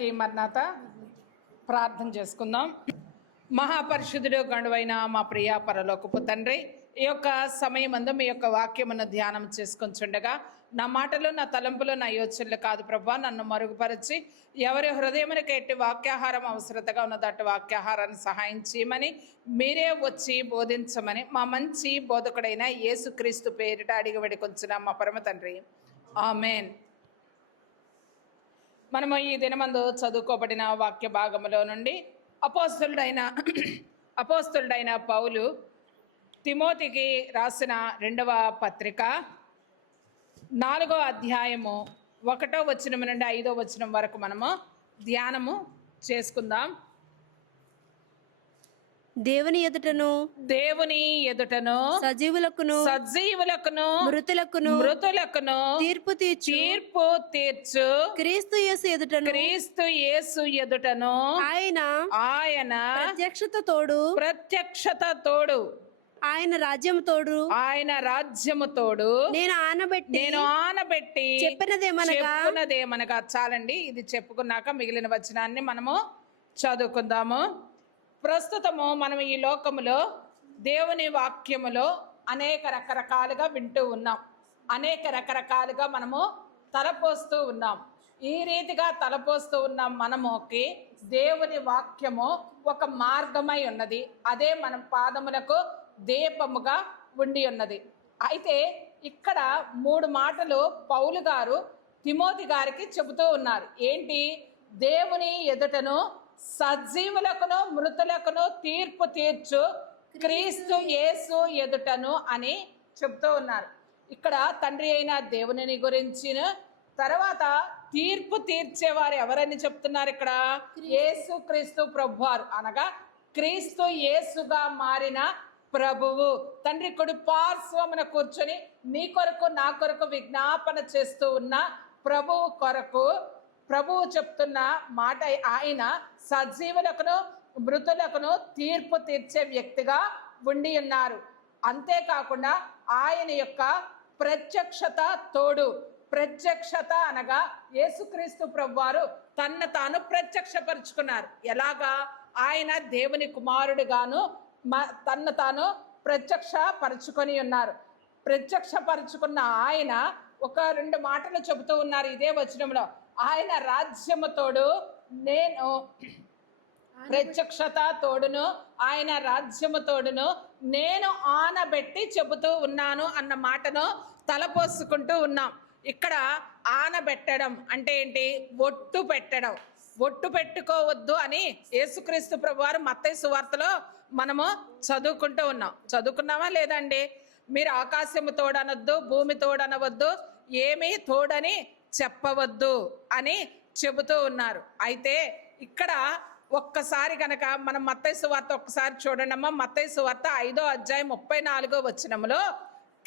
అందరికీ మరణాత ప్రార్థన చేసుకుందాం. మహాపరిశుద్ధుడు గణువైన మా ప్రియ పరలోకపు తండ్రి, ఈ యొక్క సమయమందు మీ యొక్క వాక్యమును ధ్యానం చేసుకొంచుండగా నా మాటలు, నా తలంపులు, నా యోచనలు కాదు ప్రభా, నన్ను మరుగుపరిచి ఎవరి హృదయమునకి ఎట్టి వాక్యాహారం అవసరతగా ఉన్నదట్టు వాక్యాహారాన్ని సహాయం చేయమని, మీరే వచ్చి బోధించమని మా మంచి బోధకుడైన యేసుక్రీస్తు పేరిట అడిగి వేడుకొంచున్నాం మా పరమ తండ్రి, ఆమెన్. మనము ఈ దినమందు చదువుకోబడిన వాక్య భాగములో నుండి అపోస్తలుడైన పౌలు తిమోతికి రాసిన 2వ పత్రిక 4వ అధ్యాయము 1వ వచనం నుండి 5వ వచనం వరకు మనము ధ్యానము చేసుకుందాం. దేవుని ఎదుటను సజీవులకును మృతులకును తీర్పు తీర్చు క్రీస్తు యేసు ఎదుటను ఆయన ప్రత్యక్షత తోడు ఆయన రాజ్యము తోడు నేను ఆనబెట్టి చెప్పినదేమనగా. చాలండి, ఇది చెప్పుకున్నాక మిగిలిన వచనాన్ని మనము చదువుకుందాము. ప్రస్తుతము మనం ఈ లోకములో దేవుని వాక్యములో అనేక రకరకాలుగా వింటూ ఉన్నాం, అనేక రకరకాలుగా మనము తలపోస్తూ ఉన్నాం. ఈ రీతిగా తలపోస్తూ ఉన్నాం మనముకి దేవుని వాక్యము ఒక మార్గమై ఉన్నది, అదే మన పాదములకు దీపముగా ఉండి ఉన్నది. అయితే ఇక్కడ 3 మాటలు పౌలు గారు తిమోతి గారికి చెబుతూ ఉన్నారు. ఏంటి? దేవుని ఎదుటను సజీవులకును మృతులకును తీర్పు తీర్చు క్రీస్తు యేసు ఎదుటను అని చెబుతూ ఉన్నారు. ఇక్కడ తండ్రి అయిన దేవుని గురించి, తర్వాత తీర్పు తీర్చేవారు ఎవరని చెప్తున్నారు. ఇక్కడ యేసు క్రీస్తు ప్రభువారు, అనగా క్రీస్తు యేసుగా మారిన ప్రభువు తండ్రి కుడి పార్శ్వమున కూర్చొని నీ కొరకు నా కొరకు విజ్ఞాపన చేస్తూ ఉన్న ప్రభువు కొరకు ప్రభువు చెప్తున్న మాట, ఆయన సజీవులకును మృతులకును తీర్పు తీర్చే వ్యక్తిగా ఉండి ఉన్నారు. అంతేకాకుండా ఆయన యొక్క ప్రత్యక్షత తోడు. ప్రత్యక్షత అనగా యేసుక్రీస్తు ప్రభువారు తన్ను తాను ప్రత్యక్షపరుచుకున్నారు. ఎలాగా? ఆయన దేవుని కుమారుడుగాను తన్ను తాను ప్రత్యక్షపరుచుకొని ఉన్నారు. ప్రత్యక్షపరుచుకున్న ఆయన ఒక 2 మాటలు చెబుతూ ఉన్నారు ఇదే వచనంలో. ఆయన రాజ్యము తోడు, నేను ప్రత్యక్షత తోడును, ఆయన రాజ్యము తోడును నేను ఆనబెట్టి చెబుతూ ఉన్నాను అన్న మాటను తలపోసుకుంటూ ఉన్నాం. ఇక్కడ ఆనబెట్టడం అంటే ఏంటి? ఒట్టు పెట్టడం. ఒట్టు పెట్టుకోవద్దు అని యేసుక్రీస్తు ప్రభువారు మత్తయి సువార్తలో మనము చదువుకుంటూ ఉన్నాం. చదువుకున్నామా లేదండి? మీరు ఆకాశము తోడనొద్దు, భూమి తోడనవద్దు, ఏమీ తోడని చెప్పవద్దు అని చెబుతూ ఉన్నారు. అయితే ఇక్కడ ఒక్కసారి కనుక మనం మత్తయి సువార్త ఒక్కసారి చూడండి అమ్మా. మత్తయి సువార్త 5వ అధ్యాయం 34వ వచనములో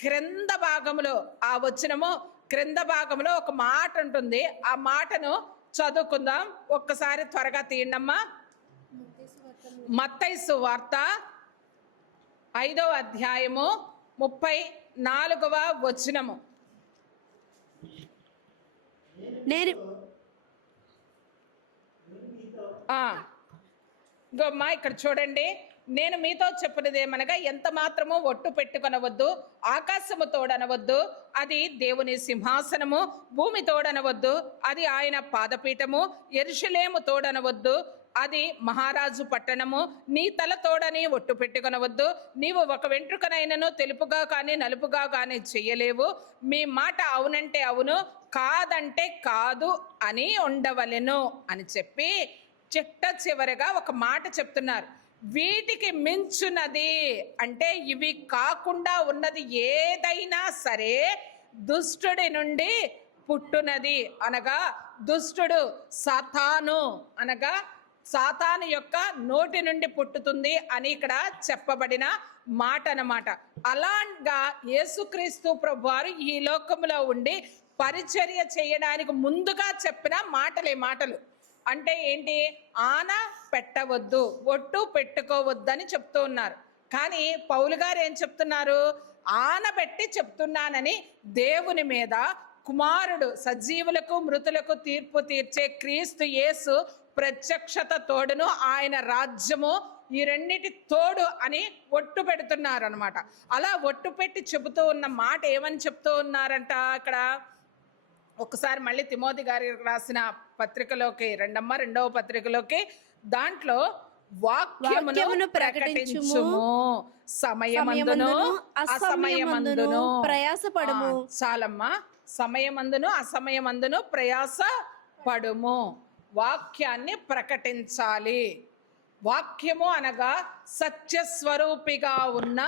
క్రింద భాగంలో, ఆ వచనము క్రింద భాగంలో ఒక మాట ఉంటుంది. ఆ మాటను చదువుకుందాం. ఒక్కసారి త్వరగా తీయండమ్మా. మత్తయి సువార్త 5వ అధ్యాయము 34వ వచనము. గోమ్మా ఇక్కడ చూడండి. నేను మీతో చెప్పినదేమనగా ఎంత మాత్రము ఒట్టు పెట్టుకొనవద్దు, ఆకాశము తోడనవద్దు, అది దేవుని సింహాసనము, భూమి తోడనవద్దు, అది ఆయన పాదపీఠము, యెరూషలేము తోడనవద్దు, అది మహారాజు పట్టణము, నీ తల తోడని ఒట్టు పెట్టుకొనవద్దు, నీవు ఒక వెంట్రుకనైనను తెలుపుగా కానీ నలుపుగా కానీ చెయ్యలేవు, మీ మాట అవునంటే అవును, కాదంటే కాదు అని ఉండవలెను అని చెప్పి చిట్ట చివరిగా ఒక మాట చెప్తున్నారు. వీటికి మించున్నది అంటే ఇవి కాకుండా ఉన్నది ఏదైనా సరే దుష్టుడి నుండి పుట్టునది, అనగా దుష్టుడు సాతాను, అనగా సాతాను యొక్క నోటి నుండి పుట్టుతుంది అని ఇక్కడ చెప్పబడిన మాట అన్నమాట. అలాగా యేసుక్రీస్తు ప్రభువారు ఈ లోకంలో ఉండి పరిచర్య చేయడానికి ముందుగా చెప్పిన మాటలు అంటే ఏంటి? ఆన పెట్టవద్దు, ఒట్టు పెట్టుకోవద్దని చెప్తూ ఉన్నారు. కానీ పౌలు గారు ఏం చెప్తున్నారు? ఆనబెట్టి చెప్తున్నానని దేవుని మీద కుమారుడు, సజీవులకు మృతులకు తీర్పు తీర్చే క్రీస్తు యేసు ప్రత్యక్షత తోడును, ఆయన రాజ్యము ఈ రెండిటి తోడు అని ఒట్టు పెడుతున్నారు అనమాట. అలా ఒట్టు పెట్టి చెబుతూ ఉన్న మాట ఏమని చెప్తూ ఉన్నారంట అక్కడ. ఒకసారి మళ్ళీ తిమోతి గారి రాసిన పత్రికలోకి, రెండవ పత్రికలోకి, దాంట్లో వాక్యమును ప్రకటించుము, సమయమందును అసమయమందును ప్రయాసపడము. చాలమ్మా, సమయమందును అసమయమందును ప్రయాసపడుము. వాక్యాన్ని ప్రకటించాలి. వాక్యము అనగా సత్యస్వరూపిగా ఉన్న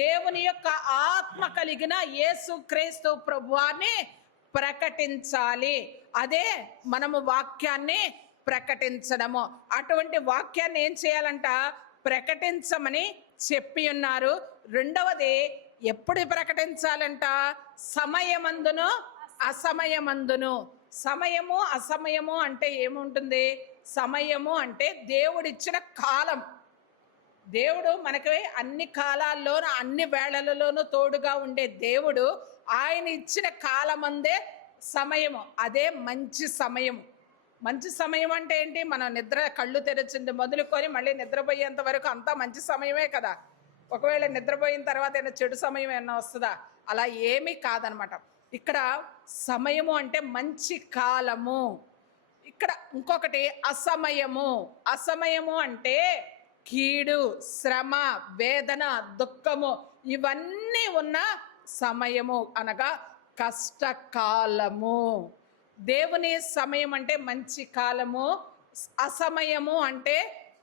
దేవుని యొక్క ఆత్మ కలిగిన యేసుక్రీస్తు ప్రభువాన్ని ప్రకటించాలి. అదే మనము వాక్యాన్ని ప్రకటించడము. అటువంటి వాక్యాన్ని ఏం చేయాలంట? ప్రకటించమని చెప్పి ఉన్నారు. రెండవది, ఎప్పుడు ప్రకటించాలంట? సమయమందును అసమయమందును. సమయము అసమయము అంటే ఏముంటుంది? సమయము అంటే దేవుడిచ్చిన కాలం. దేవుడు మనకి అన్ని కాలాల్లోనూ అన్ని వేళలలోనూ తోడుగా ఉండే దేవుడు, ఆయన ఇచ్చిన కాలమందే సమయము. అదే మంచి సమయము. మంచి సమయం అంటే ఏంటి? మనం నిద్ర కళ్ళు తెరిచింది మొదలుకొని మళ్ళీ నిద్రపోయేంత వరకు అంతా మంచి సమయమే కదా. ఒకవేళ నిద్రపోయిన తర్వాత ఏమైనా చెడు సమయం ఏమైనా వస్తుందా? అలా ఏమీ కాదనమాట. ఇక్కడ సమయము అంటే మంచి కాలము. ఇక్కడ ఇంకొకటి అసమయము. అసమయము అంటే కీడు, శ్రమ, వేదన, దుఃఖము ఇవన్నీ ఉన్న సమయము అనగా కష్టకాలము. దేవుని సమయం అంటే మంచి కాలము, అసమయము అంటే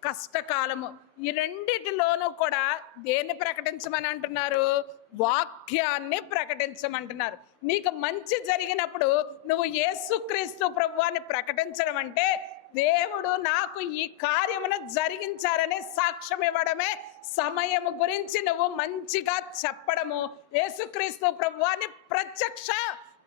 కష్టకాలము. ఈ రెండిటిలోనూ కూడా దేన్ని ప్రకటించమని అంటున్నారు? వాక్యాన్ని ప్రకటించమంటున్నారు. నీకు మంచి జరిగినప్పుడు నువ్వు యేసుక్రీస్తు ప్రభువాన్ని ప్రకటించడం అంటే, దేవుడు నాకు ఈ కార్యమును జరిగించారని సాక్ష్యం ఇవ్వడమే. సమయము గురించి నువ్వు మంచిగా చెప్పడము యేసుక్రీస్తు ప్రభువాన్ని ప్రత్యక్ష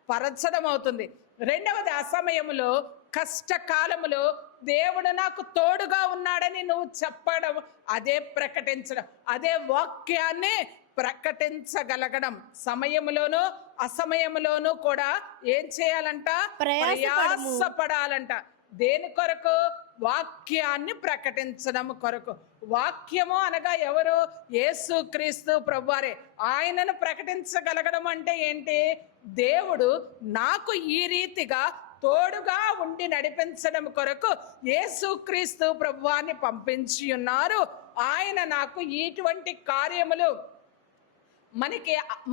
పరచడం అవుతుంది. రెండవది, అసమయములో కష్టకాలములో దేవుడు నాకు తోడుగా ఉన్నాడని నువ్వు చెప్పడం, అదే ప్రకటించడం, అదే వాక్యాన్ని ప్రకటించగలగడం. సమయములోను అసమయములోను కూడా ఏం చేయాలంట? ప్రయాసపడాలంట. దేని కొరకు? వాక్యాన్ని ప్రకటించడం కొరకు. వాక్యము అనగా ఎవరు? యేసుక్రీస్తు ప్రభువారే. ఆయనను ప్రకటించగలగడం అంటే ఏంటి? దేవుడు నాకు ఈ రీతిగా తోడుగా ఉండి నడిపించడం కొరకు యేసుక్రీస్తు ప్రభువాన్ని పంపించి ఉన్నారు. ఆయన నాకు ఇటువంటి కార్యములు,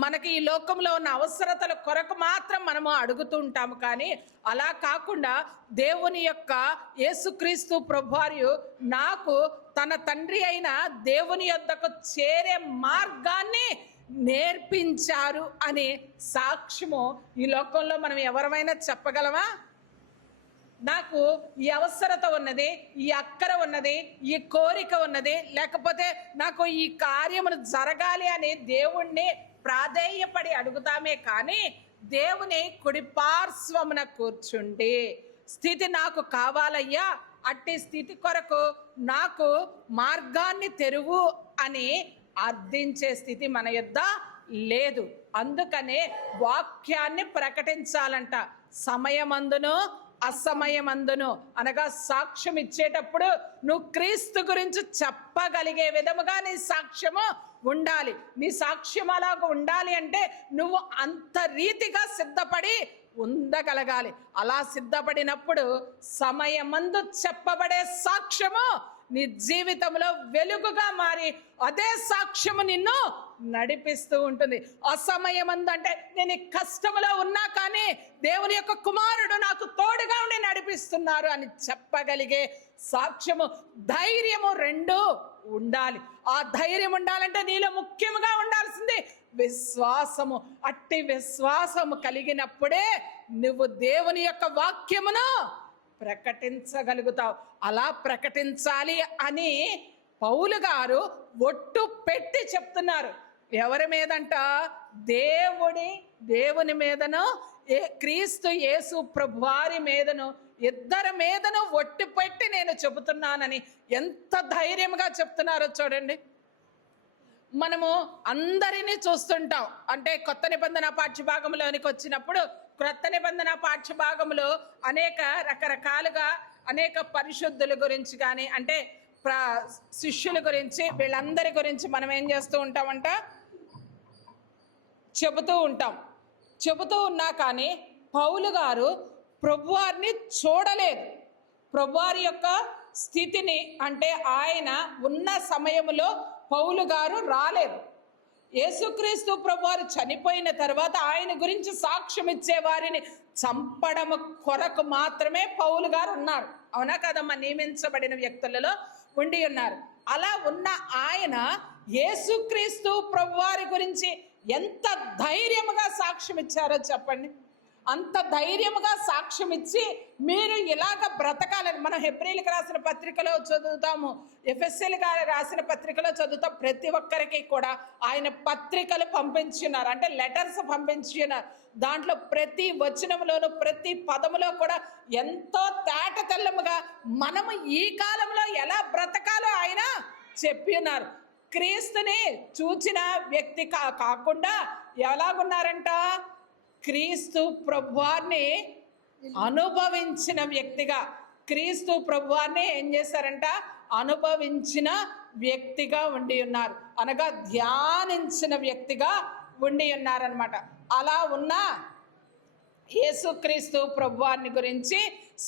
మనకి ఈ లోకంలో ఉన్న అవసరతల కొరకు మాత్రం మనము అడుగుతూ ఉంటాము. కానీ అలా కాకుండా దేవుని యొక్క యేసుక్రీస్తు ప్రభువారు నాకు తన తండ్రి అయిన దేవుని యొద్దకు చేరే మార్గాన్ని నేర్పించారు అనే సాక్ష్యము ఈ లోకంలో మనం ఎవరైనా చెప్పగలమా? నాకు ఈ అవసరత ఉన్నది, ఈ అక్కర ఉన్నది, ఈ కోరిక ఉన్నది, లేకపోతే నాకు ఈ కార్యమును జరగాలి అని దేవుణ్ణి ప్రాధేయపడి అడుగుతామే కానీ దేవుని కుడి పార్శ్వమున కూర్చుండి స్థితి నాకు కావాలయ్యా, అట్టి స్థితి కొరకు నాకు మార్గాన్ని తెరువు అని అర్థించే స్థితి మన యొద్ద లేదు. అందుకనే వాక్యాన్ని ప్రకటించాలంట. సమయమందును అసమయమందును అనగా సాక్ష్యం ఇచ్చేటప్పుడు నువ్వు క్రీస్తు గురించి చెప్పగలిగే విధముగా నీ సాక్ష్యము ఉండాలి. నీ సాక్ష్యం అలాగ ఉండాలి అంటే నువ్వు అంత రీతిగా సిద్ధపడి ఉండగలగాలి. అలా సిద్ధపడినప్పుడు సమయమందు చెప్పబడే సాక్ష్యము నీ జీవితంలో వెలుగుగా మారి అదే సాక్ష్యము నిన్ను నడిపిస్తూ ఉంటుంది. అసమయమందు అంటే నేను కష్టములో ఉన్నా కానీ దేవుని యొక్క కుమారుడు నాకు తోడుగా ఉండి నడిపిస్తున్నారు అని చెప్పగలిగే సాక్ష్యము, ధైర్యము రెండు ఉండాలి. ఆ ధైర్యం ఉండాలంటే నీలో ముఖ్యంగా ఉండాల్సింది విశ్వాసము. అట్టి విశ్వాసము కలిగినప్పుడే నువ్వు దేవుని యొక్క వాక్యమును ప్రకటించగలుగుతావు. అలా ప్రకటించాలి అని పౌలు గారు ఒట్టు పెట్టి చెప్తున్నారు. ఎవరి మీదంట? దేవుని మీదను క్రీస్తు యేసు ప్రభువారి మీదను, ఇద్దరి మీదను ఒట్టు పెట్టి నేను చెబుతున్నానని ఎంత ధైర్యంగా చెప్తున్నారో చూడండి. మనము అందరినీ చూస్తుంటాం. అంటే కొత్త నిబంధన పాఠ్యభాగంలోనికి వచ్చినప్పుడు క్రొత్త నిబంధన పాఠ్యభాగంలో అనేక రకరకాలుగా అనేక పరిశుద్ధుల గురించి కానీ అంటే శిష్యుల గురించి వీళ్ళందరి గురించి మనం ఏం చేస్తూ ఉంటామంట, చెబుతూ ఉన్నా కానీ పౌలు గారు ప్రభువారిని చూడలేదు. ప్రభువారి యొక్క స్థితిని అంటే ఆయన ఉన్న సమయంలో పౌలు గారు రాలేదు. యేసుక్రీస్తు ప్రభువారు చనిపోయిన తర్వాత ఆయన గురించి సాక్ష్యం ఇచ్చే వారిని చంపడం కొరకు మాత్రమే పౌలు గారు ఉన్నారు. అవునా కదమ్మా? నియమించబడిన వ్యక్తులలో ఉండి ఉన్నారు. అలా ఉన్న ఆయన యేసుక్రీస్తు ప్రభువారి గురించి ఎంత ధైర్యముగా సాక్ష్యం ఇచ్చారో చెప్పండి. అంత ధైర్యముగా సాక్ష్యం ఇచ్చి మీరు ఇలాగ బ్రతకాలని మనం హెబ్రీలకు రాసిన పత్రికలో చదువుతాము, ఎఫెస్సీలకు రాసిన పత్రికలో చదువుతాం. ప్రతి ఒక్కరికి కూడా ఆయన పత్రికలు పంపించున్నారు, అంటే లెటర్స్ పంపించున్నారు. దాంట్లో ప్రతి వచనంలోనూ ప్రతి పదములో కూడా ఎంతో తేట తెల్లముగా మనము ఈ కాలంలో ఎలా బ్రతకాలో ఆయన చెప్పి ఉన్నారు. క్రీస్తుని చూచిన వ్యక్తి కాకుండా ఎలాగున్నారంట, క్రీస్తు ప్రభువాన్ని అనుభవించిన వ్యక్తిగా, క్రీస్తు ప్రభువాన్ని ఏం చేశారంట, అనుభవించిన వ్యక్తిగా ఉండి ఉన్నారు, అనగా ధ్యానించిన వ్యక్తిగా ఉండి ఉన్నారనమాట. అలా ఉన్న యేసుక్రీస్తు ప్రభువాన్ని గురించి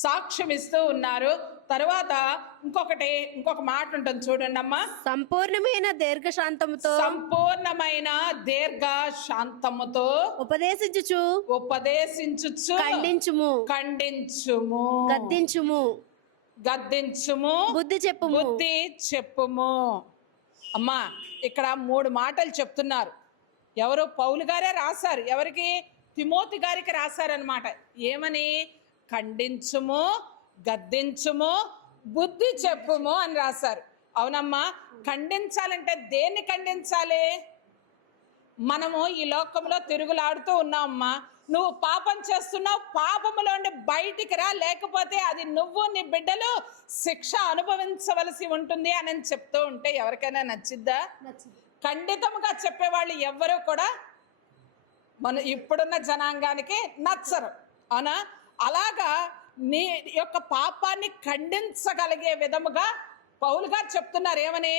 సాక్ష్యం ఇస్తూ ఉన్నారు. తర్వాత ఇంకొక మాట ఉంటుంది చూడండి అమ్మా, సంపూర్ణమైన దీర్ఘ శాంతముతో ఉపదేశించుచు ఖండించుము గద్దించుము బుద్ధి చెప్పుము. అమ్మా ఇక్కడ 3 మాటలు చెప్తున్నారు. ఎవరు? పౌలు గారే రాశారు. ఎవరికి? తిమోతి గారికి రాశారనమాట. ఏమని? ఖండించుము, గద్దించుము, బుద్ధి చెప్పుము అని రాశారు. అవునమ్మా, ఖండించాలంటే దేన్ని ఖండించాలి? మనము ఈ లోకంలో తిరుగులాడుతూ ఉన్నామమ్మా. నువ్వు పాపం చేస్తున్నావు, పాపములోండి బయటికి రా, లేకపోతే అది నువ్వు నీ బిడ్డలు శిక్ష అనుభవించవలసి ఉంటుంది అని చెప్తూ ఉంటే ఎవరికైనా నచ్చిద్దా? ఖండితంగా చెప్పేవాళ్ళు ఎవ్వరూ కూడా మన ఇప్పుడున్న జనాంగానికి నచ్చరు, అవునా? అలాగా నీ యొక్క పాపాన్ని ఖండించగలిగే విధముగా పౌలు గారు చెప్తున్నారు. ఏమని?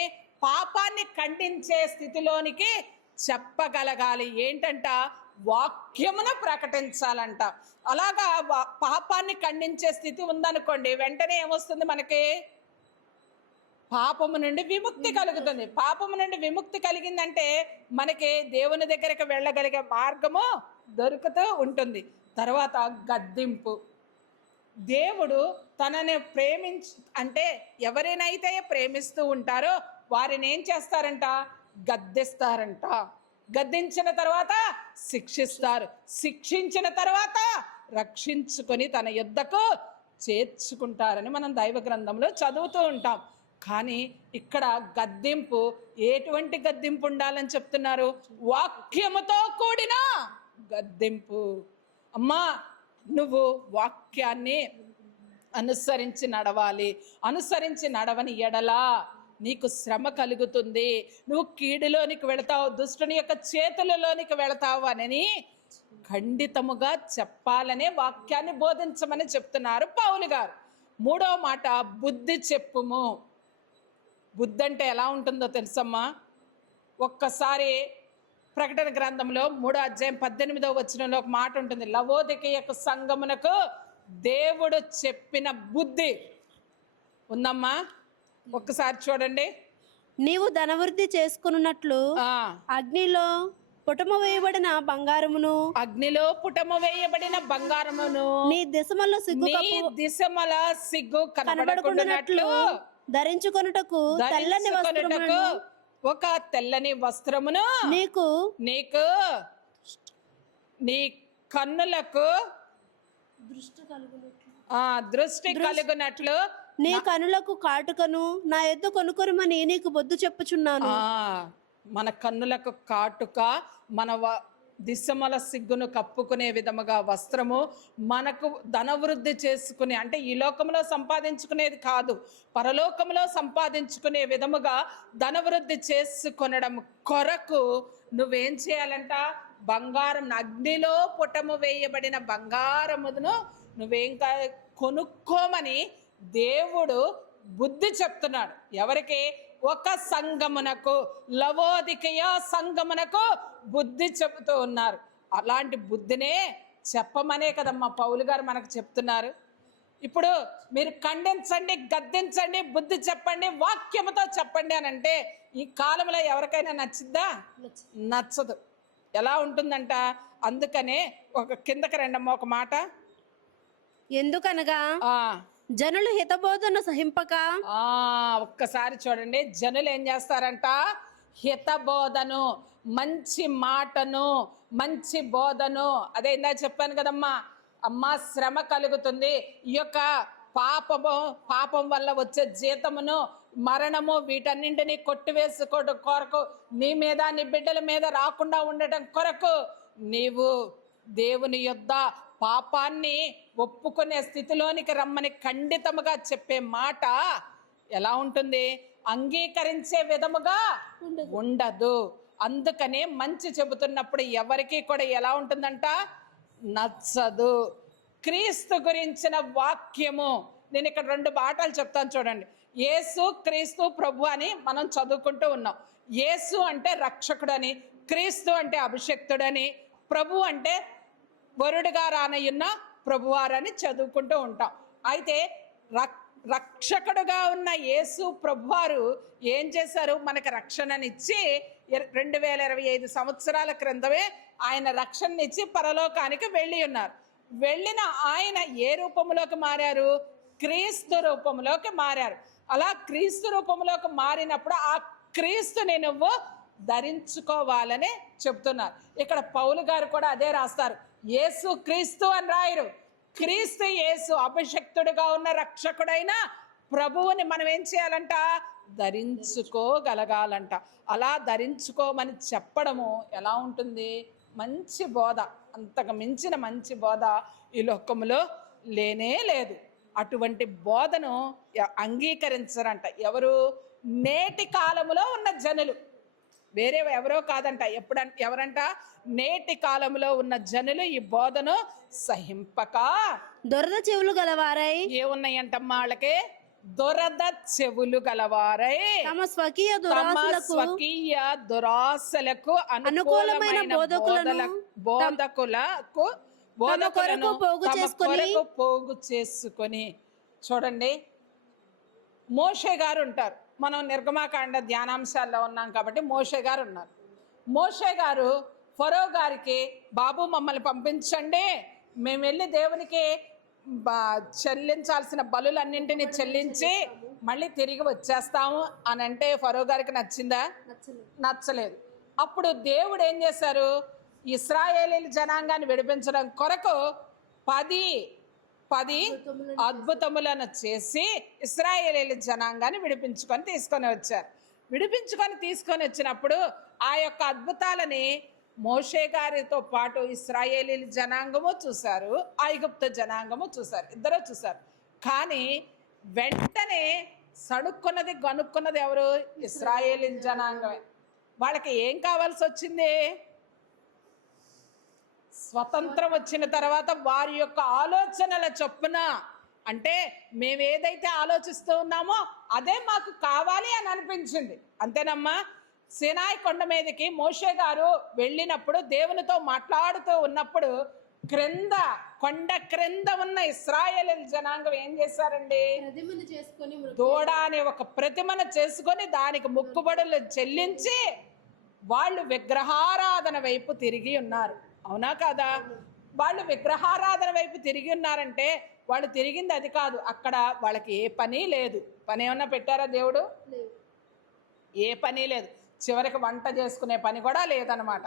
పాపాన్ని ఖండించే స్థితిలోనికి చెప్పగలగాలి. ఏంటంట? వాక్యమును ప్రకటించాలంట. అలాగా పాపాన్ని ఖండించే స్థితి ఉందనుకోండి, వెంటనే ఏమొస్తుంది మనకి? పాపము నుండి విముక్తి కలుగుతుంది. పాపము నుండి విముక్తి కలిగిందంటే మనకి దేవుని దగ్గరికి వెళ్ళగలిగే మార్గము దొరుకుతూ ఉంటుంది. తర్వాత గద్దింపు. దేవుడు తనని అంటే ఎవరినైతే ప్రేమిస్తూ ఉంటారో వారిని ఏం చేస్తారంట? గద్దిస్తారంట. గద్దించిన తర్వాత శిక్షిస్తారు. శిక్షించిన తర్వాత రక్షించుకొని తన యుద్ధకు చేర్చుకుంటారని మనం దైవ గ్రంథంలో చదువుతూ ఉంటాం. కానీ ఇక్కడ గద్దింపు, ఎటువంటి గద్దింపు ఉండాలని చెప్తున్నారు? వాక్యముతో కూడిన గద్దింపు. అమ్మా, నువ్వు వాక్యాన్ని అనుసరించి నడవాలి. అనుసరించి నడవని ఎడలా నీకు శ్రమ కలుగుతుంది, నువ్వు కీడులోనికి వెళతావు, దుష్టుని యొక్క చేతులలోనికి వెళతావు అని ఖండితముగా చెప్పాలనే వాక్యాన్ని బోధించమని చెప్తున్నారు పౌలు గారు. 3వ మాట బుద్ధి చెప్పుము. బుద్ధి అంటే ఎలా ఉంటుందో తెలుసమ్మా? ఒక్కసారి ప్రకటన గ్రంథంలో 3వ అధ్యాయం 18వ వచనంలో ఒక మాట ఉంటుంది. లవోదికీయ సంఘమునకు దేవుడు చెప్పిన బుద్ధి ఉందమ్మా. ఒక్కసారి చూడండి. నీవు ధనవృద్ధి చేసుకున్నట్లు అగ్నిలో పుటము వేయబడిన బంగారమును నీ దిశమల సిగ్గు కనబడకుండానట్లు ధరించుకొనుటకు ఒక తెల్లని వస్త్రమును నీకు నీ కన్నులకు దృష్టి కలుగునట్లు నీ కన్నులకు కాటుకను నా యొద్ద కొనుకొనుమని నీకు బొద్దు చెప్పుచున్నాను. మన కన్నులకు కాటుక, మన దిశమల సిగ్గును కప్పుకునే విధముగా వస్త్రము, మనకు ధనవృద్ధి చేసుకునే, అంటే ఈ లోకంలో సంపాదించుకునేది కాదు, పరలోకంలో సంపాదించుకునే విధముగా ధనవృద్ధి చేసుకొనడం కొరకు నువ్వేం చేయాలంట? బంగారం అగ్నిలో పుటము వేయబడిన బంగారమును నువ్వేం కొనుక్కోమని దేవుడు బుద్ధి చెప్తున్నాడు. ఎవరికి? ఒక సంఘమునకు, లవోదికయ సంఘమునకు బుద్ధి చెబుతూ ఉన్నారు. అలాంటి బుద్ధినే చెప్పమనే కదమ్మా పౌలు గారు మనకు చెప్తున్నారు. ఇప్పుడు మీరు ఖండించండి, గద్దించండి, బుద్ధి చెప్పండి, వాక్యముతో చెప్పండి అని అంటే ఈ కాలంలో ఎవరికైనా నచ్చిద్దా? నచ్చదు. ఎలా ఉంటుందంట? అందుకనే ఒక కిందకి రెండమ్మ ఒక మాట. ఎందుకనగా జనులు హితబోధను సహింపక. ఒక్కసారి చూడండి, జనులు ఏం చేస్తారంట? హితబోధను, మంచి మాటను, మంచి బోధను. అదే ఇందా చెప్పాను కదమ్మా, అమ్మా శ్రమ కలుగుతుంది, ఈ యొక్క పాపం వల్ల వచ్చే జీతమును, మరణము, వీటన్నింటినీ కొట్టివేసుకోవడం కొరకు, నీ మీద నీ బిడ్డల మీద రాకుండా ఉండటం కొరకు నీవు దేవుని యొద్ద పాపాన్ని ఒప్పుకునే స్థితిలోనికి రమ్మని ఖండితముగా చెప్పే మాట ఎలా ఉంటుంది? అంగీకరించే విధముగా ఉండదు. అందుకనే మంచి చెబుతున్నప్పుడు ఎవరికి కూడా ఎలా ఉంటుందంట? నచ్చదు. క్రీస్తు గురించిన వాక్యము, నేను ఇక్కడ 2 పాఠాలు చెప్తాను చూడండి. యేసు క్రీస్తు ప్రభు అని మనం చదువుకుంటూ ఉన్నాం. యేసు అంటే రక్షకుడని, క్రీస్తు అంటే అభిషక్తుడని, ప్రభు అంటే వరుడుగా రానయ్యున్న ప్రభువారని చదువుకుంటూ ఉంటాం. అయితే రక్షకుడుగా ఉన్న యేసు ప్రభువారు ఏం చేశారు? మనకు రక్షణనిచ్చి 2025 సంవత్సరాల క్రిందమే ఆయన రక్షణనిచ్చి పరలోకానికి వెళ్ళి ఉన్నారు. వెళ్ళిన ఆయన ఏ రూపంలోకి మారారు? క్రీస్తు రూపంలోకి మారారు. అలా క్రీస్తు రూపంలోకి మారినప్పుడు ఆ క్రీస్తుని నువ్వు ధరించుకోవాలని చెప్తున్నారు. ఇక్కడ పౌలు గారు కూడా అదే రాస్తారు. యేసు క్రీస్తు అని రాయరు. క్రీస్తు యేసు అభిషక్తుడుగా ఉన్న రక్షకుడైన ప్రభువుని మనం ఏం చేయాలంట? ధరించుకోగలగాలంట. అలా ధరించుకోమని చెప్పడము ఎలా ఉంటుంది? మంచి బోధ, అంతకు మించిన మంచి బోధ ఈ లోకములో లేనే లేదు. అటువంటి బోధను అంగీకరించరంట ఎవరు? నేటి కాలములో ఉన్న జనులు, వేరే ఎవరో కాదంట. ఎవరంట? నేటి కాలంలో ఉన్న జనులు ఈ బోధను సహింపక దురద చెవులు గలవారై. ఏమున్నాయంటమ్మా వాళ్ళకి? దురద చెవులు గలవారై తమ స్వకీయ దురాశలకు అనుకూలమైన బోధకులకు పోగు చేసుకొని. చూడండి, మోషే గారు ఉంటారు. మనం నిర్గమాకాండ ధ్యానాంశాల్లో ఉన్నాం కాబట్టి మోషే గారు ఉన్నారు. మోషే గారు ఫరో గారికి, బాబు మమ్మల్ని పంపించండి, మేము వెళ్ళి దేవునికి చెల్లించాల్సిన బలులన్నింటినీ చెల్లించి మళ్ళీ తిరిగి వచ్చేస్తాము అని అంటే ఫరో గారికి నచ్చిందా? నచ్చలేదు. అప్పుడు దేవుడు ఏం చేశారు? ఇశ్రాయేలీల జనాంగాన్ని విడిపించడం కొరకు 10 అద్భుతములను చేసి ఇశ్రాయేలీల జనాంగాన్ని తీసుకొని వచ్చారు. తీసుకొని వచ్చినప్పుడు ఆ యొక్క అద్భుతాలని మోషే గారితో పాటు ఇశ్రాయేలీల జనాంగము చూశారు, ఐగుప్తు జనాంగము చూశారు, ఇద్దరు చూశారు. కానీ వెంటనే సడుక్కున్నది గనుక్కున్నది ఎవరు? ఇశ్రాయేలీల జనాంగమే. వాళ్ళకి ఏం కావాల్సి వచ్చింది? స్వతంత్రం వచ్చిన తర్వాత వారి యొక్క ఆలోచనల చొప్పున, అంటే మేము ఏదైతే ఆలోచిస్తూ ఉన్నామో అదే మాకు కావాలి అని అనిపించింది. అంతేనమ్మా. సీనాయి కొండ మీదకి మోషే గారు వెళ్ళినప్పుడు దేవునితో మాట్లాడుతూ ఉన్నప్పుడు కొండ క్రింద ఉన్న ఇశ్రాయేలీల జనాంగం ఏం చేశారండి? దూడ అనే ఒక ప్రతిమను చేసుకొని దానికి మొక్కుబడులు చెల్లించి వాళ్ళు విగ్రహారాధన వైపు తిరిగి ఉన్నారు. అవునా కాదా? వాళ్ళు విగ్రహారాధన వైపు తిరిగి ఉన్నారంటే వాళ్ళు తిరిగింది అది కాదు. అక్కడ వాళ్ళకి ఏ పని లేదు. పని ఏమన్నా పెట్టారా దేవుడు? ఏ పని లేదు. చివరికి వంట చేసుకునే పని కూడా లేదనమాట.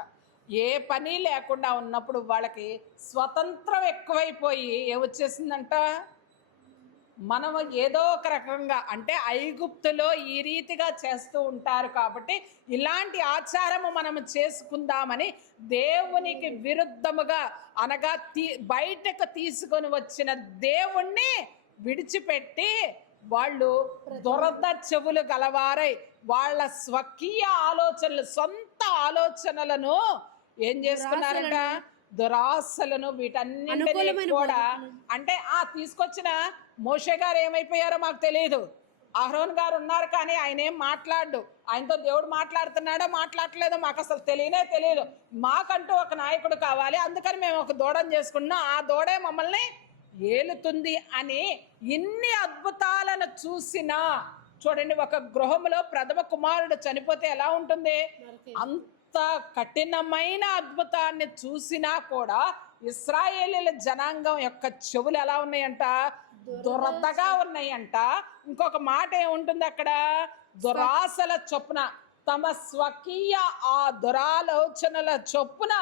ఏ పని లేకుండా ఉన్నప్పుడు వాళ్ళకి స్వతంత్రం ఎక్కువైపోయి ఏమొచ్చేసిందంట? మనము ఏదో ఒక రకంగా, అంటే ఐగుప్తులో ఈ రీతిగా చేస్తూ ఉంటారు కాబట్టి ఇలాంటి ఆచారము మనము చేసుకుందామని దేవునికి విరుద్ధముగా, అనగా బయటకు తీసుకొని వచ్చిన దేవుణ్ణి విడిచిపెట్టి వాళ్ళు దురద చెవులు గలవారై వాళ్ళ స్వకీయ ఆలోచనలు, సొంత ఆలోచనలను ఏం చేసుకున్నారంట? దురాశలను వీటన్నింటినీ అనుకూలమైన కూడా బోధకులను. అంటే తీసుకొచ్చిన మోషే గారు ఏమైపోయారో మాకు తెలియదు. అహరోన్ గారు ఉన్నారు కానీ ఆయన ఏం మాట్లాడు. ఆయనతో దేవుడు మాట్లాడుతున్నాడో మాట్లాడలేదో మాకు అసలు తెలియదు. మాకంటూ ఒక నాయకుడు కావాలి, అందుకని మేము ఒక దూడను చేసుకున్నాం, ఆ దూడే మమ్మల్ని ఏలుతుంది అని ఇన్ని అద్భుతాలను చూసినా చూడండి, ఒక గృహంలో ప్రథమ కుమారుడు చనిపోతే ఎలా ఉంటుంది? అంత కఠినమైన అద్భుతాన్ని చూసినా కూడా ఇశ్రాయేలీల జనాంగం యొక్క చెవులు ఎలా ఉన్నాయంట? దురదగా ఉన్నాయంట. ఇంకొక మాట ఏముంటుంది అక్కడ? దురాశల చొప్పున, తమ స్వకీయ ఆ దురాలోచనల చొప్పున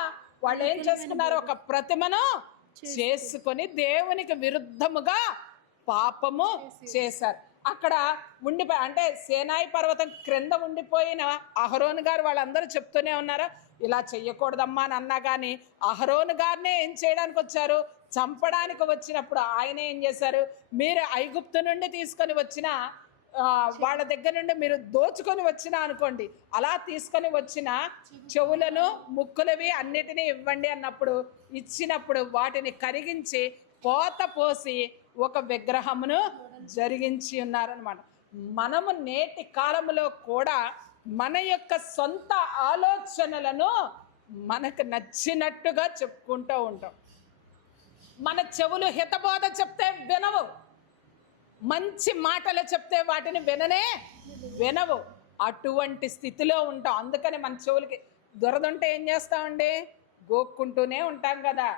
వాళ్ళు ఏం చేసుకున్నారు? ఒక ప్రతిమను చేసుకొని దేవునికి విరుద్ధముగా పాపము చేశారు. అక్కడ ఉండిపోయి అంటే సేనాయి పర్వతం క్రింద ఉండిపోయిన అహరోను గారు వాళ్ళందరూ చెప్తూనే ఉన్నారు, ఇలా చెయ్యకూడదమ్మా అని అన్నా కానీ అహరోను గారినే ఏం చేయడానికి వచ్చారు? చంపడానికి వచ్చినప్పుడు ఆయన ఏం చేశారు? మీరు ఐగుప్తు నుండి తీసుకొని వచ్చిన వాళ్ళ దగ్గర నుండి మీరు దోచుకొని వచ్చినా అనుకోండి, అలా తీసుకొని వచ్చిన చెవులను ముక్కులవి అన్నిటినీ ఇవ్వండి అన్నప్పుడు ఇచ్చినప్పుడు వాటిని కరిగించి పోత పోసి ఒక విగ్రహమును జరిగించి ఉన్నారనమాట. మనము నేటి కాలంలో కూడా మన యొక్క సొంత ఆలోచనలను మనకు నచ్చినట్టుగా చెప్పుకుంటూ ఉంటాం. మన చెవులు హితబోధ చెప్తే వినవు, మంచి మాటలు చెప్తే వాటిని వినవు. అటువంటి స్థితిలో ఉంటాం. అందుకని మన చెవులకి దురదుంటే ఏం చేస్తామండి? గోక్కుంటూనే ఉంటాం కదా,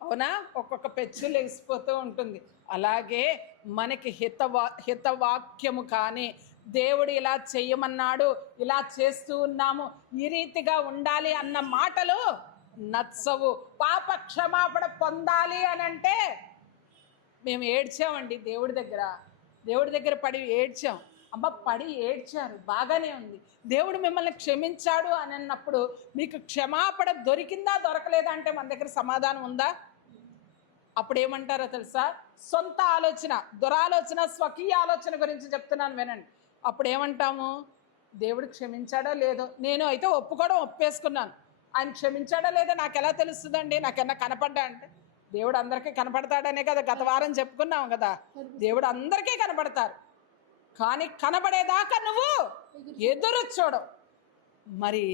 అవునా? ఒక్కొక్క పెచ్చు లేసిపోతూ ఉంటుంది. అలాగే మనకి హితవాక్యము కానీ, దేవుడు ఇలా చెయ్యమన్నాడు, ఇలా చేస్తూ ఉన్నాము, ఈ రీతిగా ఉండాలి అన్న మాటలు నచ్చవు. పాప క్షమాపణ పొందాలి అని అంటే మేము ఏడ్చామండి దేవుడి దగ్గర పడి ఏడ్చాం. అమ్మ పడి ఏడ్చారు, బాగానే ఉంది. దేవుడు మిమ్మల్ని క్షమించాడు అని అన్నప్పుడు మీకు క్షమాపణ దొరికిందా దొరకలేదా అంటే మన దగ్గర సమాధానం ఉందా? అప్పుడు ఏమంటారో తెలుసా? సొంత ఆలోచన, దురాలోచన, స్వకీయ ఆలోచన గురించి చెప్తున్నాను వినండి. అప్పుడు ఏమంటాము? దేవుడు క్షమించాడో లేదో, నేను అయితే ఒప్పేసుకున్నాను, ఆయన క్షమించాడో లేదో నాకు ఎలా తెలుస్తుందండి? నాకెన్నా కనపడ్డా అంటే దేవుడు అందరికీ కనపడతాడనే కదా గత వారం చెప్పుకున్నాం కదా. దేవుడు అందరికీ కనపడతారు, కానీ కనబడేదాకా నువ్వు ఎదురు చూడవు. మరి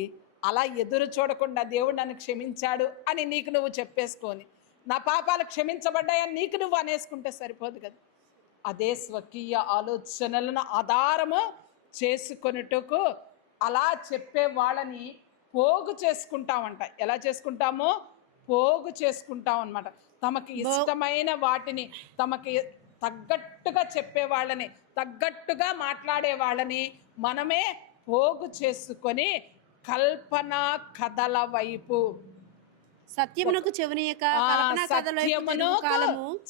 అలా ఎదురు చూడకుండా దేవుడు నన్ను క్షమించాడు అని నీకు నువ్వు చెప్పేసుకొని, నా పాపాలు క్షమించబడ్డాయని నీకు నువ్వు అనేసుకుంటే సరిపోదు కదా. అదే స్వకీయ ఆలోచనలను ఆధారము చేసుకొనుటకు అలా చెప్పే వాళ్ళని పోగు చేసుకుంటామంట. ఎలా చేసుకుంటామో? పోగు చేసుకుంటాం అన్నమాట. తమకి ఇష్టమైన వాటిని, తమకి తగ్గట్టుగా చెప్పే వాళ్ళని, తగ్గట్టుగా మాట్లాడే వాళ్ళని మనమే పోగు చేసుకొని కల్పనా కథల వైపు, సత్యమునకు చెవినీయక,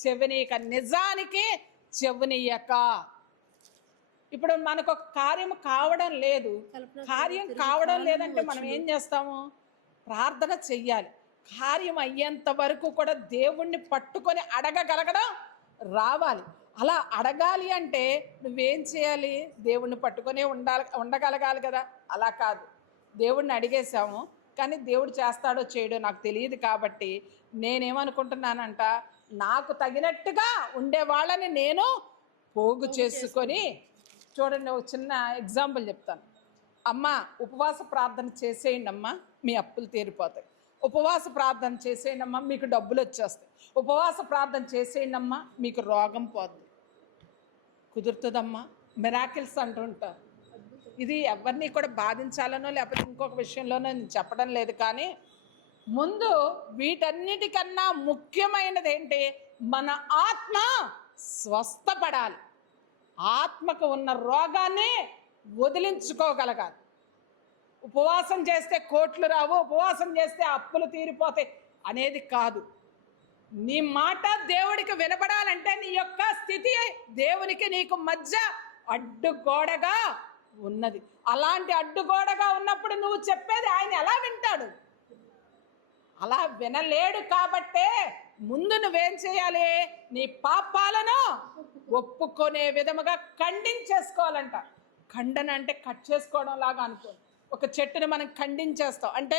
చెవినీయక, నిజానికి చెవినీయక. ఇప్పుడు మనకు ఒక కార్యం కావడం లేదంటే మనం ఏం చేస్తాము? ప్రార్థన చెయ్యాలి. కార్యం అయ్యేంత వరకు కూడా దేవుణ్ణి పట్టుకొని అడగగలగడం రావాలి. అలా అడగాలి అంటే నువ్వేం చేయాలి? దేవుణ్ణి పట్టుకొని ఉండగలగాలి కదా. అలా కాదు, దేవుణ్ణి అడిగేశాము కానీ దేవుడు చేస్తాడో చేయడో నాకు తెలియదు కాబట్టి నేనేమనుకుంటున్నానంట, నాకు తగినట్టుగా ఉండే వాళ్ళని నేను పోగు చేసుకొని. చూడండి, ఒక చిన్న ఎగ్జాంపుల్ చెప్తాను. అమ్మ, ఉపవాస ప్రార్థన చేసేయండి అమ్మా, మీ అప్పులు తీరిపోతాయి. ఉపవాస ప్రార్థన చేసేయండి అమ్మా, మీకు డబ్బులు వచ్చేస్తాయి. ఉపవాస ప్రార్థన చేసేయండి అమ్మా, మీకు రోగం పోద్ది. కుదురుతుందమ్మా? మిరాకిల్స్ అంటుంటారు. ఇది ఎవరిని కూడా బాధించాలనో లేకపోతే ఇంకొక విషయంలోనో నేను చెప్పడం లేదు, కానీ ముందు వీటన్నిటికన్నా ముఖ్యమైనది ఏంటి? మన ఆత్మ స్వస్థపడాలి. ఆత్మకు ఉన్న రోగాన్ని వదిలించుకోగలగాలి. ఉపవాసం చేస్తే కోట్లు రావు, ఉపవాసం చేస్తే అప్పులు తీరిపోతాయి అనేది కాదు. నీ మాట దేవుడికి వినపడాలంటే నీ యొక్క స్థితి దేవునికి నీకు మధ్య అడ్డుగోడగా ఉన్నది. అలాంటి అడ్డుగోడగా ఉన్నప్పుడు నువ్వు చెప్పేది ఆయన ఎలా వింటాడు? అలా వినలేడు కాబట్టే ముందు నువ్వేం చేయాలి? నీ పాపాలను ఒప్పుకునే విధముగా ఖండించేసుకోవాలంట. ఖండన అంటే కట్ చేసుకోవడం లాగా అనుకో. ఒక చెట్టుని మనం ఖండించేస్తాం అంటే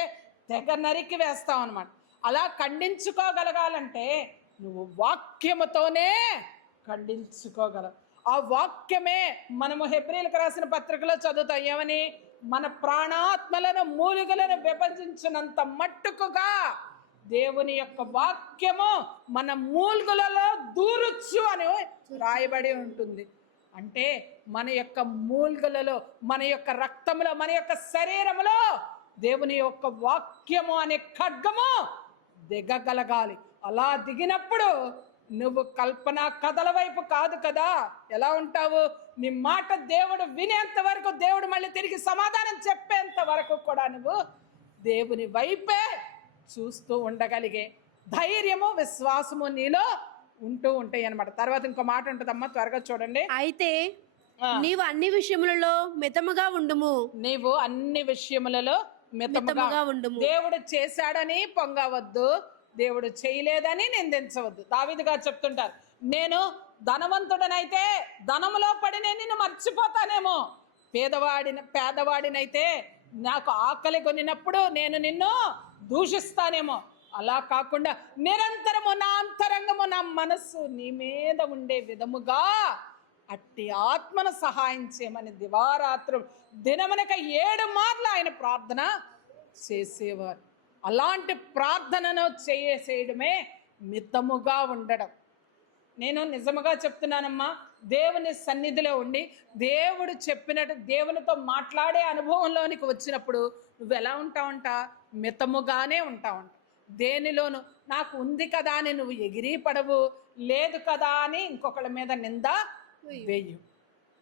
తెగ నరికి వేస్తావు అనమాట. అలా ఖండించుకోగలగాలంటే నువ్వు వాక్యముతోనే ఖండించుకోగలవు. ఆ వాక్యమే మనము హెబ్రీలకు రాసిన పత్రికలో చదువుతాం. ఏమని? మన ప్రాణాత్మలను మూలుగులను విభజించినంత మట్టుకుగా దేవుని యొక్క వాక్యము మన మూలుగులలో దూరుచ్చు అని రాయబడి ఉంటుంది. అంటే మన యొక్క మూలుగులలో, మన యొక్క రక్తములో, మన యొక్క శరీరములో దేవుని యొక్క వాక్యము అనే ఖడ్గము దిగగలగాలి. అలా దిగినప్పుడు నువ్వు కల్పన కథల వైపు కాదు కదా. ఎలా ఉంటావు? నీ మాట దేవుడు వినేంత వరకు, దేవుడు మళ్ళీ తిరిగి సమాధానం చెప్పేంత వరకు కూడా నువ్వు దేవుని వైపే చూస్తూ ఉండగలిగే ధైర్యము, విశ్వాసము నీలో ఉంటూ ఉంటాయి అన్నమాట. తర్వాత ఇంకో మాట ఉంటుందమ్మా, త్వరగా చూడండి. అయితే నీవు అన్ని విషయములలో మితముగా ఉండుము. నీవు అన్ని విషయములలో మితముగా ఉండుము. దేవుడు చేశాడని పొంగవద్దు, దేవుడు చేయలేదని నిందించవద్దు. దావీదు గారు చెప్తుంటారు, నేను ధనవంతుడనైతే ధనములో పడి నేను నిన్ను మర్చిపోతానేమో, పేదవాడినైతే నాకు ఆకలి కొనినప్పుడు నేను నిన్ను దూషిస్తానేమో. అలా కాకుండా నిరంతరము నా అంతరంగము, నా మనస్సు నీ మీద ఉండే విధముగా అట్టి ఆత్మను సహాయం చేయమని దివారాత్రులు దినమునక 7 మార్లు ఆయన ప్రార్థన చేసేవారు. అలాంటి ప్రార్థనను చేయడమే మితముగా ఉండడం. నేను నిజముగా చెప్తున్నానమ్మా, దేవుని సన్నిధిలో ఉండి దేవుడు చెప్పినట్టు దేవునితో మాట్లాడే అనుభవంలోనికి వచ్చినప్పుడు నువ్వు ఎలా ఉంటావంట? మితముగానే ఉంటావంట. దేనిలోను నాకు ఉంది కదా అని నువ్వు ఎగిరి పడవు, లేదు కదా అని ఇంకొకళ్ళ మీద నింద వేయు.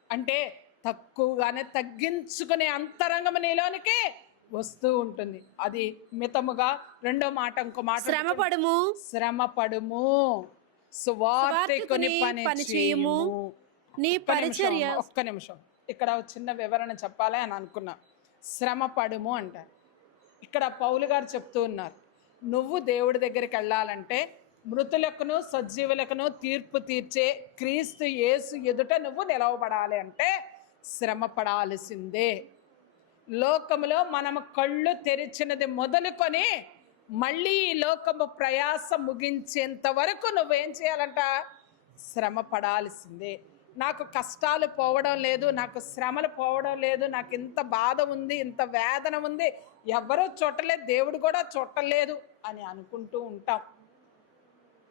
అంటే తక్కువగానే తగ్గించుకునే అంతరంగము నీలోనికి వస్తూ ఉంటుంది. అది మితముగా. రెండో మాట, ఇంకో మాట, శ్రమపడుము, సువార్తికుని పని చేయము, నీ పరిచర్య. ఒక్క నిమిషం, ఇక్కడ చిన్న వివరణ చెప్పాలి అని అనుకున్నా. శ్రమపడుము అంటారు. ఇక్కడ పౌలు గారు చెప్తూ ఉన్నారు, నువ్వు దేవుడి దగ్గరికి వెళ్ళాలంటే మృతులకును సజీవులకును తీర్పు తీర్చే క్రీస్తు యేసు ఎదుట నువ్వు నిలవబడాలి అంటే శ్రమ పడాల్సిందే. లోకములో మనము కళ్ళు తెరిచినది మొదలుకొని మళ్ళీ ఈ లోకము ప్రయాస ముగించేంత వరకు నువ్వేం చేయాలంట? శ్రమ పడాల్సిందే. నాకు కష్టాలు పోవడం లేదు, నాకు శ్రమలు పోవడం లేదు, నాకు ఇంత బాధ ఉంది, ఇంత వేదన ఉంది, ఎవరూ చూడలేదు, దేవుడు కూడా చూడలేదు అని అనుకుంటూ ఉంటాం.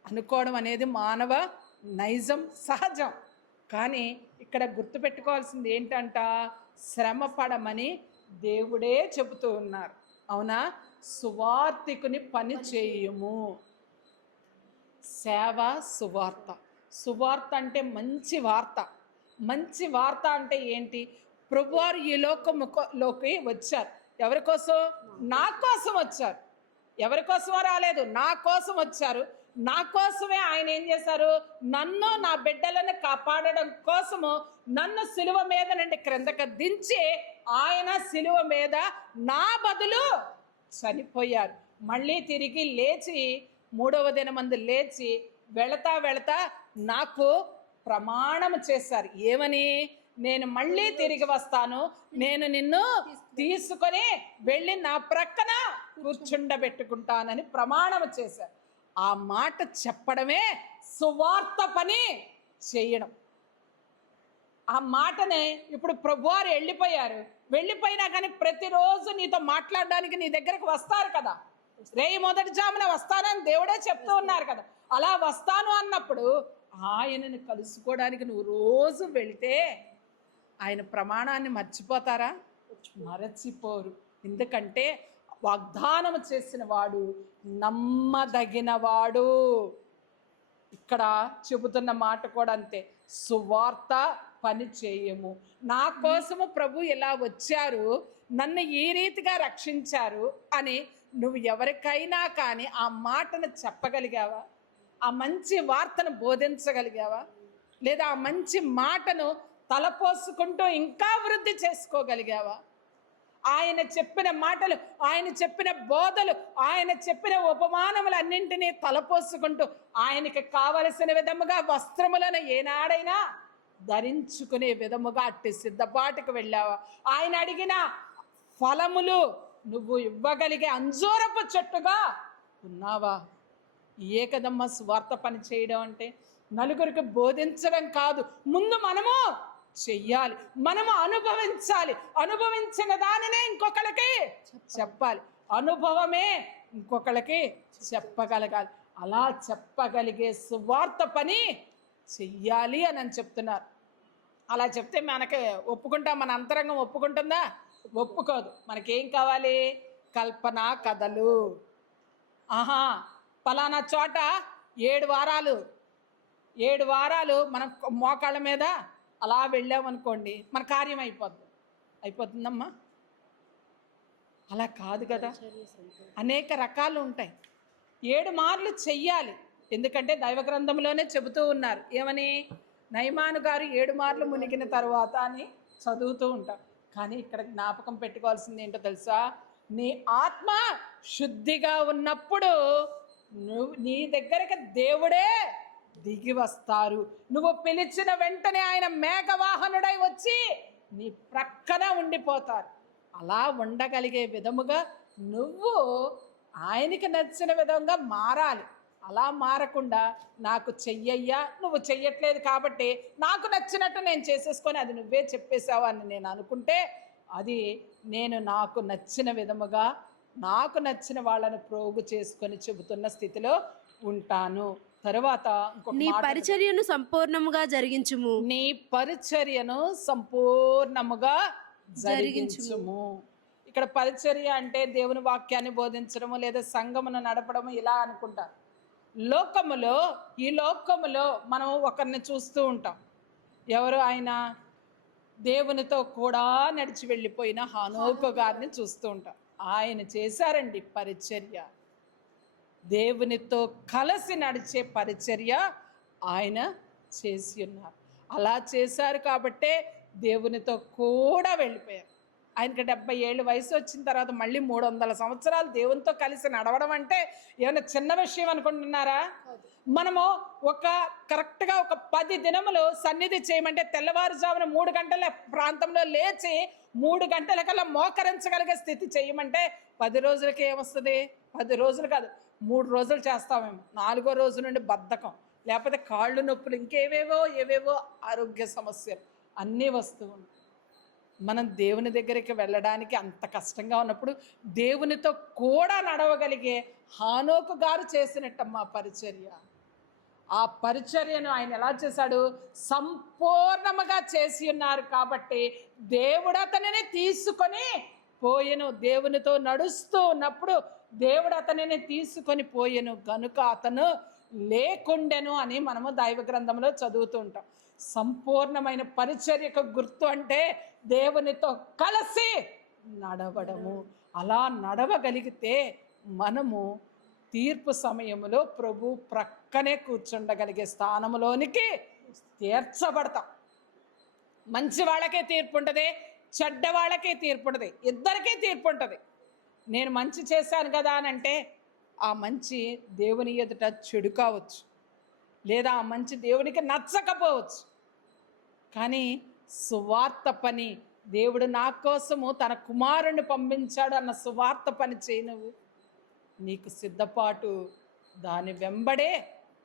అనుకోవడం అనేది మానవ నైజం, సహజం. కానీ ఇక్కడ గుర్తుపెట్టుకోవాల్సింది ఏంటంట? శ్రమ పడమని దేవుడే చెబుతూ ఉన్నారు. అవునా? సువార్తికుని పని చేయము. సేవ, సువార్త. సువార్త అంటే మంచి వార్త. మంచి వార్త అంటే ఏంటి? ప్రభువారు ఈ లోకంలోకి వచ్చారు. ఎవరి కోసం? నా కోసం వచ్చారు. ఎవరి కోసమో రాలేదు, నా కోసం వచ్చారు. నా కోసమే ఆయన ఏం చేశారు? నన్ను, నా బిడ్డలను కాపాడడం కోసము నన్ను సిలువ మీద నుండి క్రిందకు దించి ఆయన సిలువ మీద నా బదులు చనిపోయారు. మళ్ళీ తిరిగి లేచి 3వ దినమందు లేచి వెళతా నాకు ప్రమాణం చేశారు. ఏమని? నేను మళ్ళీ తిరిగి వస్తాను, నేను నిన్ను తీసుకొని వెళ్ళి నా ప్రక్కన కూర్చుండబెట్టుకుంటానని ప్రమాణం చేశారు. ఆ మాట చెప్పడమే సువార్త పని చేయడం. ఆ మాటనే ఇప్పుడు ప్రభువారు వెళ్ళిపోయినా కానీ ప్రతిరోజు నీతో మాట్లాడడానికి నీ దగ్గరకు వస్తారు కదా. రేయి మొదటి జామున వస్తానని దేవుడే చెప్తూ ఉన్నారు కదా. అలా వస్తాను అన్నప్పుడు ఆయనను కలుసుకోవడానికి నువ్వు రోజు వెళితే ఆయన ప్రమాణాన్ని మర్చిపోతారా? మరచిపోరు. ఎందుకంటే వాగ్దానం చేసిన వాడు నమ్మదగిన వాడు. ఇక్కడ చెబుతున్న మాట కూడా అంతే. సువార్త పని చేయము. నా కోసము ప్రభు ఇలా వచ్చారు, నన్ను ఈ రీతిగా రక్షించారు అని నువ్వు ఎవరికైనా కానీ ఆ మాటను చెప్పగలిగావా? ఆ మంచి వార్తను బోధించగలిగావా? లేదా ఆ మంచి మాటను తలపోసుకుంటూ ఇంకా వృద్ధి చేసుకోగలిగావా? ఆయన చెప్పిన మాటలు, ఆయన చెప్పిన బోధలు, ఆయన చెప్పిన ఉపమానములన్నింటినీ తలపోసుకుంటూ ఆయనకి కావలసిన విధముగా వస్త్రములను ఏనాడైనా ధరించుకునే విధముగా అట్టి సిద్ధపాటుకు వెళ్ళావా? ఆయన అడిగిన ఫలములు నువ్వు ఇవ్వగలిగే అంజూరపు చెట్టుగా ఉన్నావా? ఏ కదమ్మా స్వార్థ పని చేయడం అంటే, నలుగురికి బోధించడం కాదు, ముందు మనము చెయ్యాలి, మనము అనుభవించాలి, అనుభవించిన దానినే ఇంకొకరికి చెప్పాలి, అనుభవమే ఇంకొకరికి చెప్పగలగాలి. అలా చెప్పగలిగే సువార్త పని చెయ్యాలి అని చెప్తున్నారు. అలా చెప్తే మనకి ఒప్పుకుంటాం, మన అంతరంగం ఒప్పుకుంటుందా? ఒప్పుకోదు. మనకేం కావాలి? కల్పన కథలు. ఆహా, పలానా చోట 7 వారాలు మనం మోకాళ్ళ మీద అలా వెళ్ళామనుకోండి, మన కార్యం అయిపోతుందమ్మా. అలా కాదు కదా, అనేక రకాలు ఉంటాయి. 7 మార్లు చెయ్యాలి. ఎందుకంటే దైవ గ్రంథంలోనే చెబుతూ ఉన్నారు. ఏమని? నయమాను గారు 7 మార్లు మునిగిన తర్వాత అని చదువుతూ ఉంటాం. కానీ ఇక్కడ జ్ఞాపకం పెట్టుకోవాల్సింది ఏంటో తెలుసా? నీ ఆత్మ శుద్ధిగా ఉన్నప్పుడు నీ దగ్గరకు దేవుడే దిగి వస్తారు. నువ్వు పిలిచిన వెంటనే ఆయన మేఘవాహనుడై వచ్చి నీ ప్రక్కన ఉండిపోతారు. అలా ఉండగలిగే విధముగా నువ్వు ఆయనకి నచ్చిన విధంగా మారాలి. అలా మారకుండా నాకు చెయ్యయ్యా, నువ్వు చెయ్యట్లేదు కాబట్టి నాకు నచ్చినట్టు నేను చేసేసుకొని అది నువ్వే చెప్పేశావు అని నేను అనుకుంటే, అది నేను నాకు నచ్చిన విధముగా నాకు నచ్చిన వాళ్ళని ప్రోగు చేసుకొని చెబుతున్న స్థితిలో ఉంటాను. తరువాత నీ పరిచర్యను సంపూర్ణముగా జరిగించుము. నీ పరిచర్యను సంపూర్ణముగా జరిగించుము. ఇక్కడ పరిచర్య అంటే దేవుని వాక్యాన్ని బోధించడము లేదా సంఘమును నడపడము ఇలా అనుకుంటారు. ఈ లోకములో మనం ఒకరిని చూస్తూ ఉంటాం. ఎవరు ఆయన? దేవునితో కూడా నడిచి వెళ్ళిపోయిన హనోకు గారిని చూస్తూ ఉంటాం. ఆయన చేశారండి పరిచర్య. దేవునితో కలిసి నడిచే పరిచర్య ఆయన చేసి ఉన్నారు. అలా చేశారు కాబట్టే దేవునితో కూడా వెళ్ళిపోయారు. ఆయనకి 70 వయసు వచ్చిన తర్వాత మళ్ళీ 300 సంవత్సరాలు దేవునితో కలిసి నడవడం అంటే ఏమైనా చిన్న విషయం అనుకుంటున్నారా? మనము కరెక్ట్గా ఒక 10 దినములు సన్నిధి చేయమంటే తెల్లవారుజామున 3 గంటల ప్రాంతంలో లేచి 3 గంటలకల్లా మోకరించగలిగే స్థితి చేయమంటే 10 రోజులకి ఏమొస్తుంది? 10 రోజులు కాదు, 3 రోజులు చేస్తామేమో. 4వ రోజు నుండి బద్ధకం, లేకపోతే కాళ్ళు నొప్పులు, ఏవేవో ఆరోగ్య సమస్యలు అన్నీ వస్తూ ఉంటాయి. మనం దేవుని దగ్గరికి వెళ్ళడానికి అంత కష్టంగా ఉన్నప్పుడు దేవునితో కూడా నడవగలిగే హానోకు గారు చేసినట్టమ్మా పరిచర్య. ఆ పరిచర్యను ఆయన ఎలా చేశాడు? సంపూర్ణముగా చేసి ఉన్నారు కాబట్టి దేవుడు అతనిని తీసుకొని పోయెను. దేవునితో నడుస్తూ ఉన్నప్పుడు దేవుడు అతనిని తీసుకొని పోయెను గనుక అతను లేకుండెను అని మనము దైవ గ్రంథంలో చదువుతూ ఉంటాం. సంపూర్ణమైన పరిచర్యకు గుర్తు అంటే దేవునితో కలిసి నడవడము. అలా నడవగలిగితే మనము తీర్పు సమయంలో ప్రభు ప్రక్కనే కూర్చుండగలిగే స్థానంలోనికి చేర్చబడతాం. మంచి వాళ్ళకే తీర్పు ఉంటుంది, చెడ్డ వాళ్ళకే తీర్పు ఉంటుంది, ఇద్దరికీ తీర్పు ఉంటుంది. నేను మంచి చేశాను కదా అని అంటే ఆ మంచి దేవుని ఎదుట చెడు కావచ్చు, లేదా ఆ మంచి దేవునికి నచ్చకపోవచ్చు. కానీ సువార్త పని, దేవుడు నా కోసము తన కుమారుణ్ణి పంపించాడు అన్న సువార్త పని చేయి. నువ్వు నీకు సిద్ధపాటు దాని వెంబడే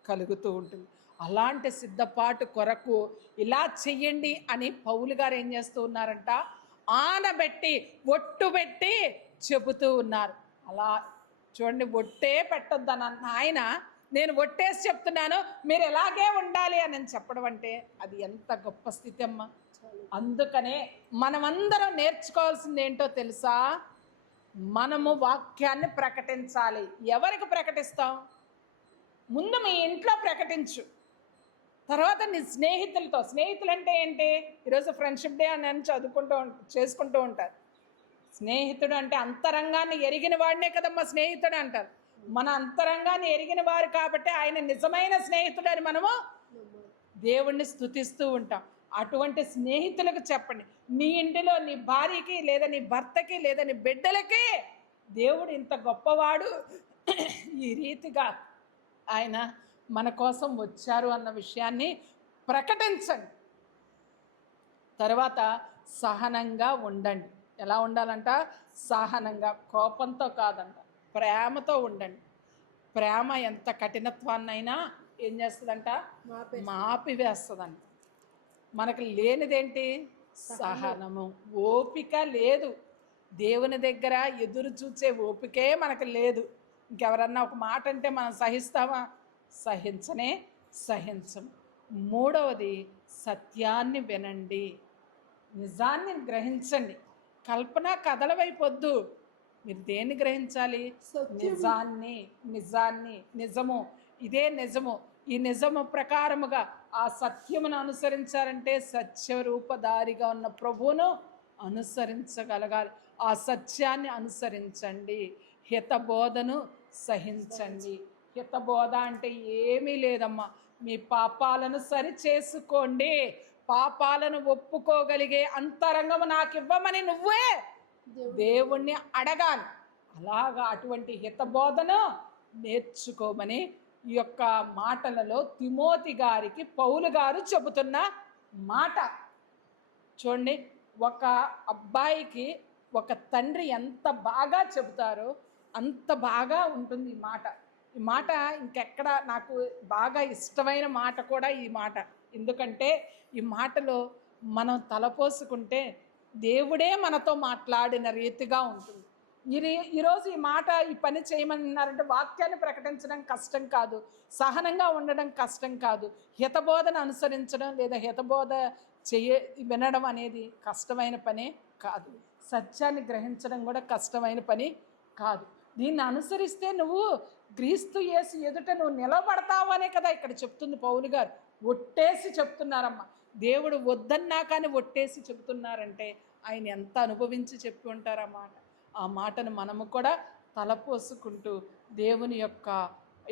కలుగుతూ ఉంటుంది. అలాంటి సిద్ధపాటు కొరకు ఇలా చెయ్యండి అని పౌలు గారు ఏం చేస్తూ ఉన్నారంట? ఆనబెట్టి ఒట్టు పెట్టి చెబుతూ ఉన్నారు. అలా చూడండి, ఒట్టే పెట్టొద్దని ఆయన నేను ఒట్టేసి చెప్తున్నాను, మీరు ఎలాగే ఉండాలి అని చెప్పడం అంటే అది ఎంత గొప్ప స్థితి అమ్మా. అందుకనే మనమందరం నేర్చుకోవాల్సింది ఏంటో తెలుసా? మనము వాక్యాన్ని ప్రకటించాలి. ఎవరికి ప్రకటిస్తాం? ముందు మీ ఇంట్లో ప్రకటించు, తర్వాత నీ స్నేహితులతో. స్నేహితులు అంటే ఏంటి? ఈరోజు ఫ్రెండ్షిప్ డే అని చేసుకుంటూ ఉంటారు. స్నేహితుడు అంటే అంతరంగాన్ని ఎరిగిన వాడినే కదమ్మా స్నేహితుడు అంటారు. మన అంతరంగాన్ని ఎరిగిన వారు కాబట్టి ఆయన నిజమైన స్నేహితుడు అని మనము దేవుణ్ణి స్తుతిస్తూ ఉంటాం. అటువంటి స్నేహితులకు చెప్పండి, నీ ఇంటిలో నీ భార్యకి లేదా నీ భర్తకి లేదా నీ బిడ్డలకి దేవుడు ఇంత గొప్పవాడు, ఈ రీతిగా ఆయన మన కోసం వచ్చారు అన్న విషయాన్ని ప్రకటించండి. తర్వాత సహనంగా ఉండండి. ఎలా ఉండాలంట? సహనంగా, కోపంతో కాదంట, ప్రేమతో ఉండండి. ప్రేమ ఎంత కఠినత్వాన్నైనా ఏం చేస్తుందంట? మాపివేస్తుందంట. మనకు లేనిదేంటి? సహనము, ఓపిక లేదు. దేవుని దగ్గర ఎదురు చూచే ఓపికే మనకు లేదు. ఇంకెవరన్నా ఒక మాట అంటే మనం సహిస్తామా? సహించం. మూడవది, సత్యాన్ని వినండి, నిజాన్ని గ్రహించండి. కల్పన కథల వైపొద్దు. మీరు దేన్ని గ్రహించాలి? నిజాన్ని. నిజము, ఇదే నిజము. ఈ నిజము ప్రకారముగా ఆ సత్యమును అనుసరించాలంటే సత్యరూపధారిగా ఉన్న ప్రభువును అనుసరించగలగాలి. ఆ సత్యాన్ని అనుసరించండి. హితబోధను సహించండి. హితబోధ అంటే ఏమీ లేదమ్మా, మీ పాపాలను సరి చేసుకోండి. పాపాలను ఒప్పుకోగలిగే అంతరంగము నాకు ఇవ్వమని నువ్వే దేవుణ్ణి అడగాలి. అలాగా అటువంటి హితబోధను నేర్చుకోమని ఈ యొక్క మాటలలో తిమోతి గారికి పౌలు గారు చెబుతున్న మాట చూడండి. ఒక అబ్బాయికి ఒక తండ్రి ఎంత బాగా చెబుతారో అంత బాగా ఉంటుంది ఈ మాట. ఈ మాట ఇంకెక్కడ నాకు బాగా ఇష్టమైన మాట కూడా ఈ మాట. ఎందుకంటే ఈ మాటలో మనం తలపోసుకుంటే దేవుడే మనతో మాట్లాడిన రీతిగా ఉంటుంది. ఈరోజు ఈ మాట, ఈ పని చేయమన్నారంటే వాక్యాన్ని ప్రకటించడం కష్టం కాదు, సహనంగా ఉండడం కష్టం కాదు, హితబోధన అనుసరించడం లేదా హితబోధ వినడం అనేది కష్టమైన పనే కాదు, సత్యాన్ని గ్రహించడం కూడా కష్టమైన పని కాదు. దీన్ని అనుసరిస్తే నువ్వు క్రీస్తు యేసు ఎదుట నువ్వు నిలబడతావు అనే కదా ఇక్కడ చెప్తుంది పౌలు గారు. ఒట్టేసి చెప్తున్నారమ్మా. దేవుడు వద్దన్నా కానీ ఒట్టేసి చెప్తున్నారంటే ఆయన ఎంత అనుభవించి చెప్పి ఉంటారన్నమాట. ఆ మాటను మనము కూడా తలపోసుకుంటూ దేవుని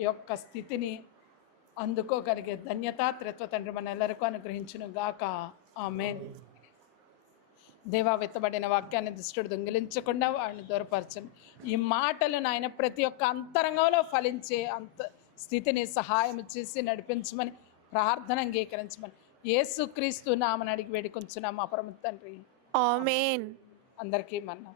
యొక్క స్థితిని అందుకోగలిగే ధన్యత త్రిత్వ తండ్రి మన ಎಲ್ಲರಿಗೂ అనుగ్రహించును గాక. ఆమేన్. దేవా, వెత్తబడిన వాక్యాన్ని దుష్టుడు దొంగిలించకుండా వాడిని దూరపరచను. ఈ మాటలు నాయన ప్రతి ఒక్క అంతరంగంలో ఫలించే స్థితిని సహాయం చేసి నడిపించమని ప్రార్థన అంగీకరించమని యేసుక్రీస్తు నామమున అడిగి వేడుకొంచున్నాము పరమ తండ్రి. ఆమేన్. అందరికీ మన్నా.